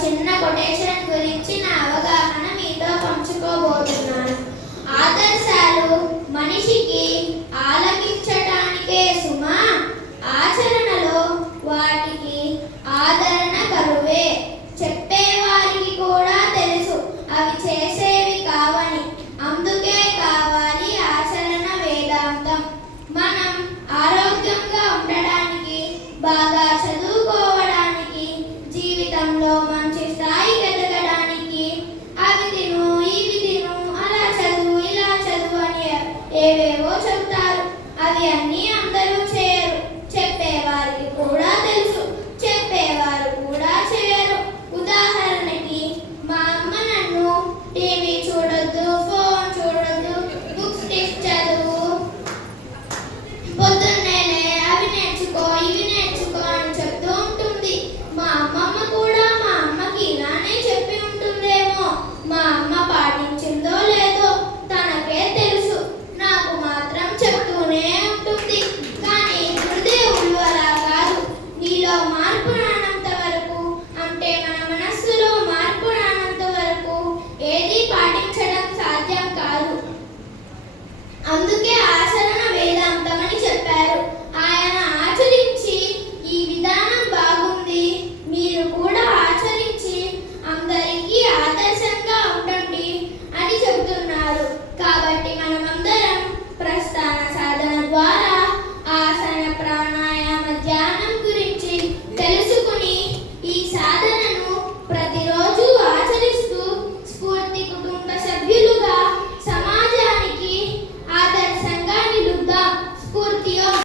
చిన్న కొటేషన్ గురించి నా అవగాహన మీతో పంచుకోబోతున్నాను. ఆదర్శాలు మనిషికి ఆలకించటానికే సుమా, ఆచరణలో వాటికి ఆదరణ కరువే. చెప్పేవారికి కూడా తెలుసు అవి చేసేవి కావని, అందుకే కావాలి ఆచరణ వేదాంతం. మనం ఆరోగ్యంగా ఉండడానికి బాగా